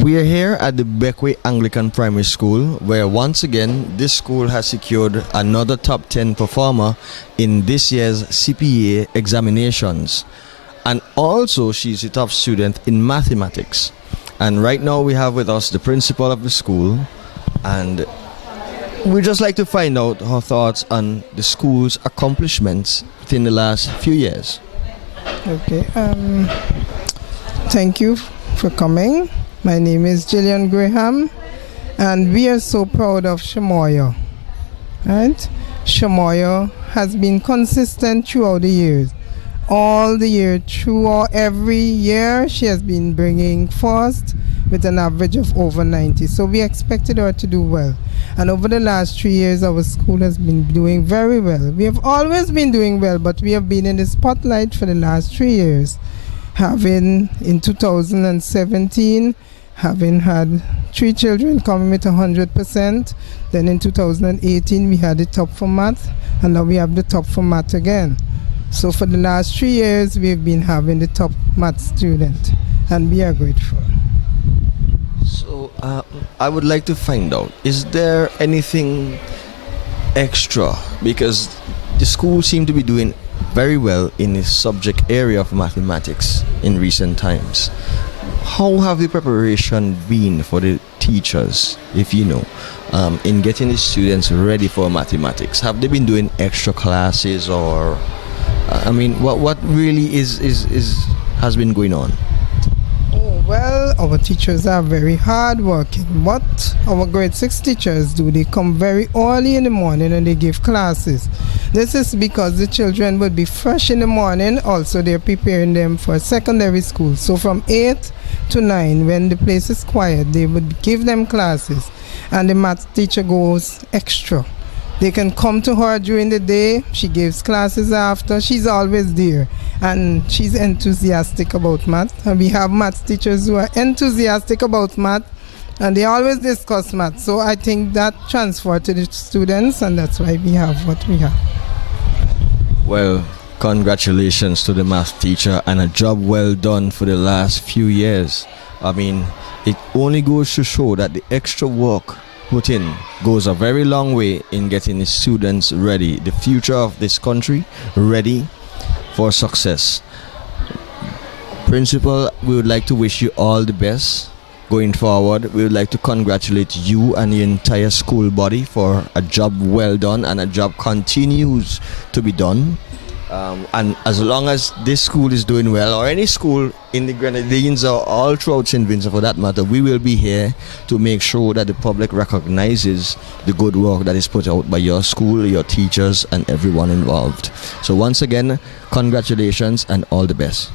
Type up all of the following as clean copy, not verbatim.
We are here at the Bequia Anglican Primary School, where once again this school has secured another top 10 performer in this year's CPEA examinations. And also she's a top student in mathematics. And right now we have with us the principal of the school, and we'd just like to find out her thoughts on the school's accomplishments within the last few years. Okay, thank you for coming. My name is Gillian Graham, and we are so proud of Shamoya. Right? Shamoya has been consistent throughout the years. All the year, every year, she has been bringing first with an average of over 90. So we expected her to do well. And over the last 3 years, our school has been doing very well. We have always been doing well, but we have been in the spotlight for the last 3 years. Having, in 2017, having had 3 children coming with 100%. Then in 2018, we had the top for math, and now we have the top for math again. So for the last 3 years, we've been having the top math student, and we are grateful. So I would like to find out, is there anything extra? Because the school seemed to be doing very well in the subject area of mathematics in recent times. How have the preparation been for the teachers, if you know, in getting the students ready for mathematics? Have they been doing extra classes, or what really has been going on? Oh, well, our teachers are very hard working. What our grade 6 teachers do, they come very early in the morning and they give classes. This is because the children would be fresh in the morning. Also, they're preparing them for secondary school. So from 8 to 9, when the place is quiet, they would give them classes. And the math teacher goes extra. They can come to her during the day. She gives classes after. She's always there. And she's enthusiastic about math. And we have math teachers who are enthusiastic about math, and they always discuss math. So I think that transfers to the students, and that's why we have what we have. Well, congratulations to the math teacher, and a job well done for the last few years. I mean, it only goes to show that the extra work put in goes a very long way in getting the students ready, the future of this country ready for success. Principal, we would like to wish you all the best going forward. We would like to congratulate you and the entire school body for a job well done, and a job continues to be done. And as long as this school is doing well, or any school in the Grenadines or all throughout St. Vincent for that matter, we will be here to make sure that the public recognizes the good work that is put out by your school, your teachers, and everyone involved. So once again, congratulations and all the best.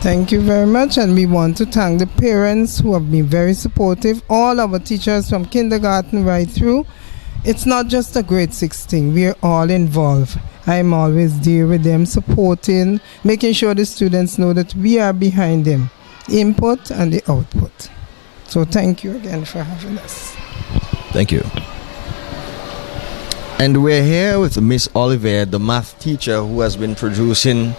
Thank you very much, and we want to thank the parents who have been very supportive, all our teachers from kindergarten right through. It's not just a grade 6 thing, we're all involved. I'm always there with them, supporting, making sure the students know that we are behind them, input and the output. So thank you again for having us. Thank you. And we're here with Miss Oliver, the math teacher who has been producing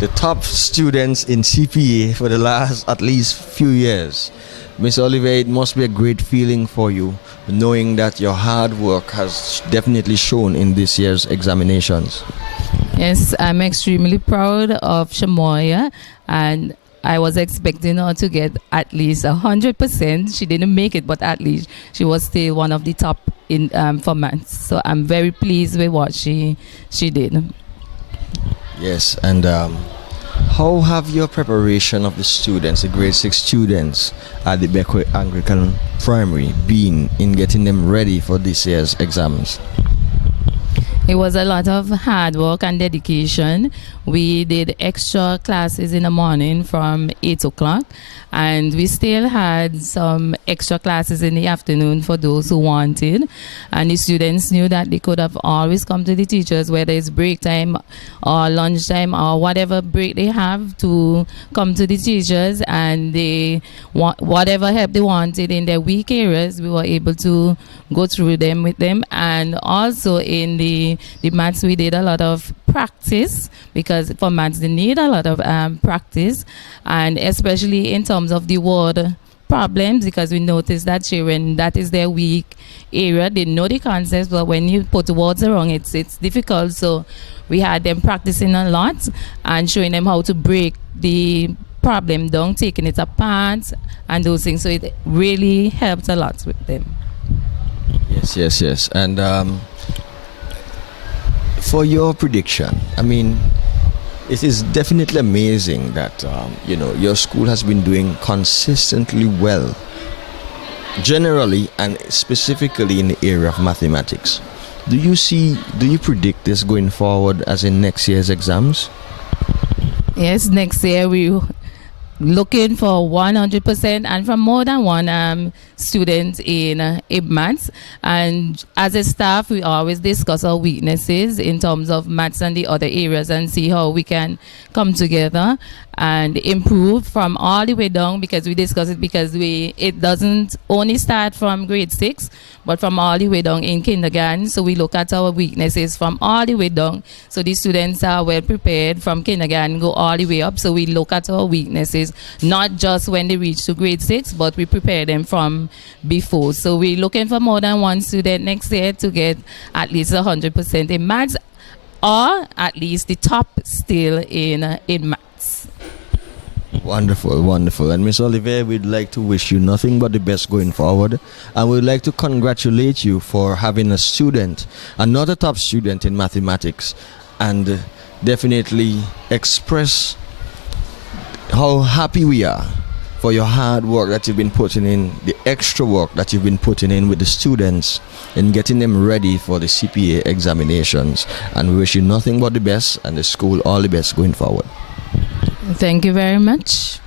the top students in CPEA for the last at least few years. Miss Oliver, it must be a great feeling for you knowing that your hard work has definitely shown in this year's examinations. Yes, I'm extremely proud of Shamoya, and I was expecting her to get at least 100%. She didn't make it, but at least she was still one of the top in for maths. So I'm very pleased with what she did. Yes, and how have your preparation of the students, the grade 6 students at the Bequia Anglican Primary, been in getting them ready for this year's exams? It was a lot of hard work and dedication. We did extra classes in the morning from 8 o'clock, and we still had some extra classes in the afternoon for those who wanted. And the students knew that they could have always come to the teachers, whether it's break time or lunchtime or whatever break they have, to come to the teachers, and they whatever help they wanted in their weak areas, we were able to go through them with them. And also in the maths, we did a lot of practice, because for maths they need a lot of practice, and especially in terms of the word problems because we notice that children, that is their weak area. They know the concepts, but when you put words around it, it's difficult. So we had them practicing a lot and showing them how to break the problem down, taking it apart and those things. So it really helped a lot with them. Yes. And for your prediction, I mean, it is definitely amazing that your school has been doing consistently well, generally and specifically in the area of mathematics. Do you predict this going forward as in next year's exams? Yes, next year we looking for 100% and from more than one student in maths. And as a staff, we always discuss our weaknesses in terms of maths and the other areas and see how we can come together and improve from all the way down, because we discuss it because it doesn't only start from grade 6 but from all the way down in kindergarten. So we look at our weaknesses from all the way down, so the students are well prepared from kindergarten go all the way up. So we look at our weaknesses not just when they reach to grade 6, but we prepare them from before. So we're looking for more than one student next year to get at least 100% in maths, or at least the top still in maths. Wonderful. And Miss Olivier, we'd like to wish you nothing but the best going forward. And we'd like to congratulate you for having a student, another top student in mathematics, and definitely express how happy we are for your hard work that you've been putting in, the extra work that you've been putting in with the students and getting them ready for the CPEA examinations. And we wish you nothing but the best and the school all the best going forward. Thank you very much.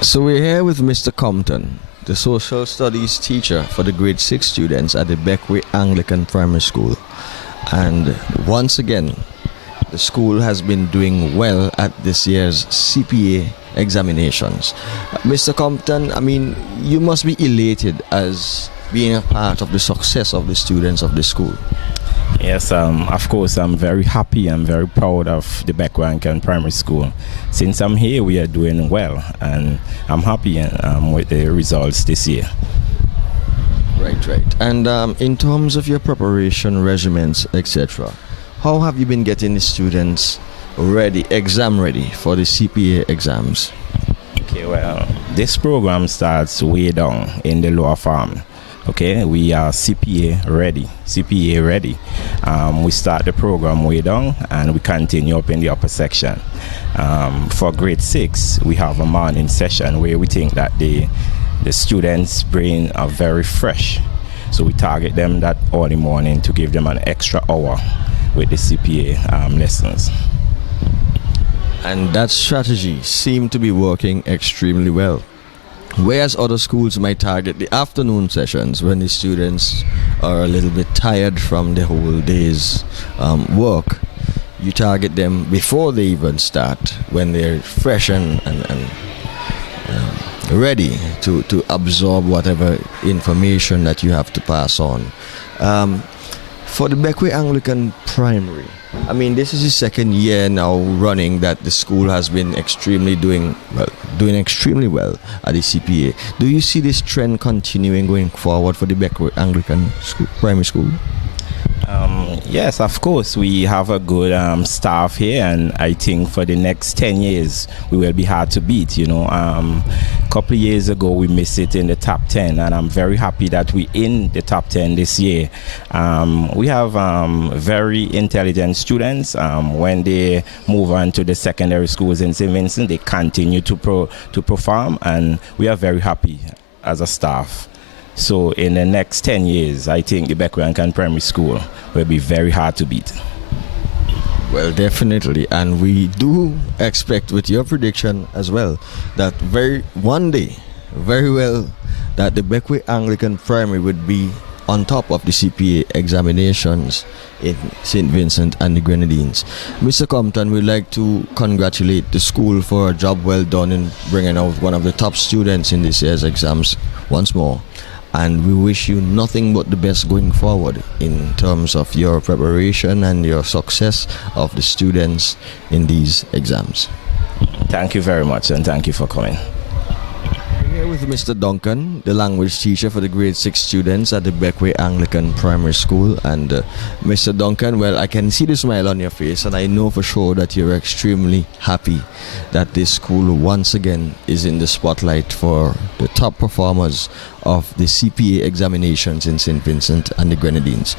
So we're here with Mr. Compton, the social studies teacher for the grade 6 students at the Bequia Anglican Primary School. And once again, the school has been doing well at this year's CPEA examinations. Mr. Compton, I mean, you must be elated as being a part of the success of the students of the school. Yes, of course, I'm very happy. I'm very proud of the Bequia Anglican Primary School. Since I'm here, we are doing well, and I'm happy with the results this year. Right. And in terms of your preparation regimens, etc., how have you been getting the students ready, exam ready for the CPEA exams? Okay, well, this program starts way down in the lower farm. Okay, we are CPEA ready. We start the program way down and we continue up in the upper section. For grade 6, we have a morning session where we think that the students' brain are very fresh. So we target them that early morning to give them an extra hour with the CPEA lessons. And that strategy seemed to be working extremely well. Whereas other schools might target the afternoon sessions when the students are a little bit tired from the whole day's work, you target them before they even start, when they're fresh and ready to absorb whatever information that you have to pass on. For the Bequia Anglican Primary, I mean, this is the second year now running that the school has been doing extremely well at the CPEA. Do you see this trend continuing going forward for the Bequia Anglican Primary School? Yes, of course. We have a good staff here, and I think for the next 10 years we will be hard to beat. A couple of years ago we missed it in the top 10, and I'm very happy that we're in the top 10 this year. We have very intelligent students. When they move on to the secondary schools in St. Vincent, they continue to perform, and we are very happy as a staff. So in the next 10 years, I think the Bequia Anglican Primary School will be very hard to beat. Well, definitely, and we do expect, with your prediction as well, that one day, very well, that the Bequia Anglican Primary would be on top of the CPEA examinations in St. Vincent and the Grenadines. Mr. Compton, we'd like to congratulate the school for a job well done in bringing out one of the top students in this year's exams once more. And we wish you nothing but the best going forward in terms of your preparation and your success of the students in these exams. Thank you very much, and thank you for coming. We're here with Mr. Duncan, the language teacher for the grade 6 students at the Bequia Anglican Primary School. And Mr. Duncan, well, I can see the smile on your face, and I know for sure that you're extremely happy that this school once again is in the spotlight for the top performers of the CPEA examinations in St. Vincent and the Grenadines.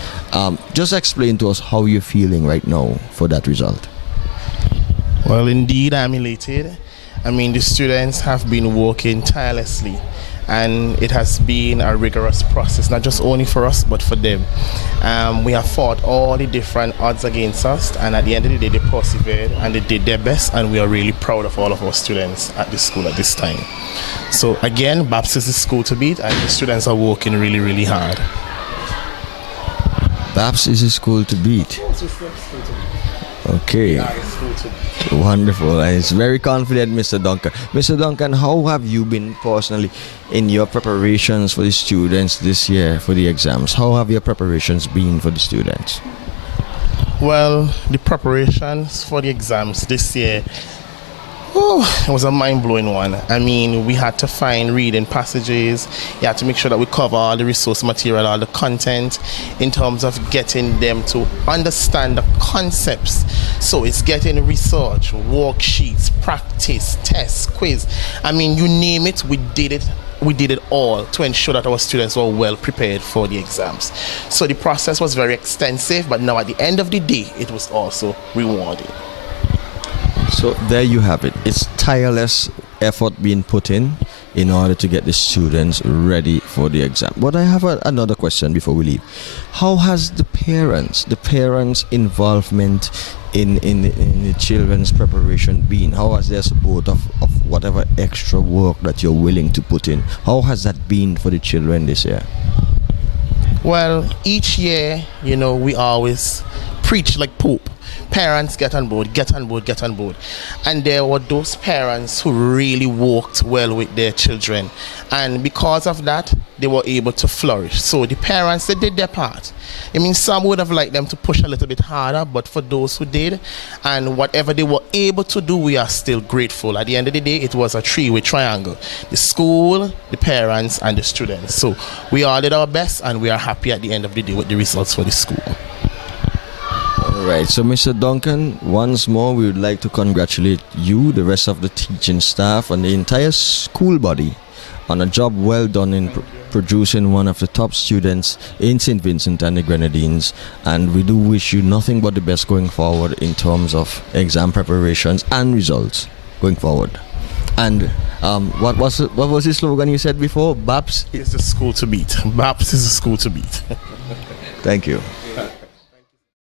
Just explain to us how you're feeling right now for that result. Well, indeed, I'm elated. I mean, the students have been working tirelessly, and it has been a rigorous process, not just only for us, but for them. We have fought all the different odds against us, and at the end of the day, they persevered and they did their best, and we are really proud of all of our students at the school at this time. So again, BAPS is the school to beat, and the students are working really, really hard. BAPS is a school to beat. Okay. Wonderful. And it's very confident, Mr. Duncan. Mr. Duncan, how have you been personally in your preparations for the students this year for the exams? How have your preparations been for the students? Well, the preparations for the exams this year, it was a mind-blowing one. I mean, we had to find reading passages. You had to make sure that we cover all the resource material, all the content, in terms of getting them to understand the concepts. So it's getting research, worksheets, practice, tests, quiz. I mean, you name it, we did it. We did it all to ensure that our students were well prepared for the exams. So the process was very extensive, but now at the end of the day, it was also rewarding. So there you have it. It's tireless effort being put in order to get the students ready for the exam. But I have another question before we leave. How has the parents' involvement in the children's preparation been? How has their support of whatever extra work that you're willing to put in? How has that been for the children this year? Well, each year, we always preach like Pope. Parents, get on board, get on board, get on board. And there were those parents who really worked well with their children. And because of that, they were able to flourish. So the parents, they did their part. I mean, some would have liked them to push a little bit harder, but for those who did, and whatever they were able to do, we are still grateful. At the end of the day, it was a three-way triangle. The school, the parents, and the students. So we all did our best, and we are happy at the end of the day with the results for the school. All right, so Mr. Duncan, once more we would like to congratulate you, the rest of the teaching staff, and the entire school body on a job well done in producing one of the top students in St. Vincent and the Grenadines. And we do wish you nothing but the best going forward in terms of exam preparations and results going forward. And what was the slogan you said before? BAPS is the school to beat. BAPS is the school to beat. Thank you.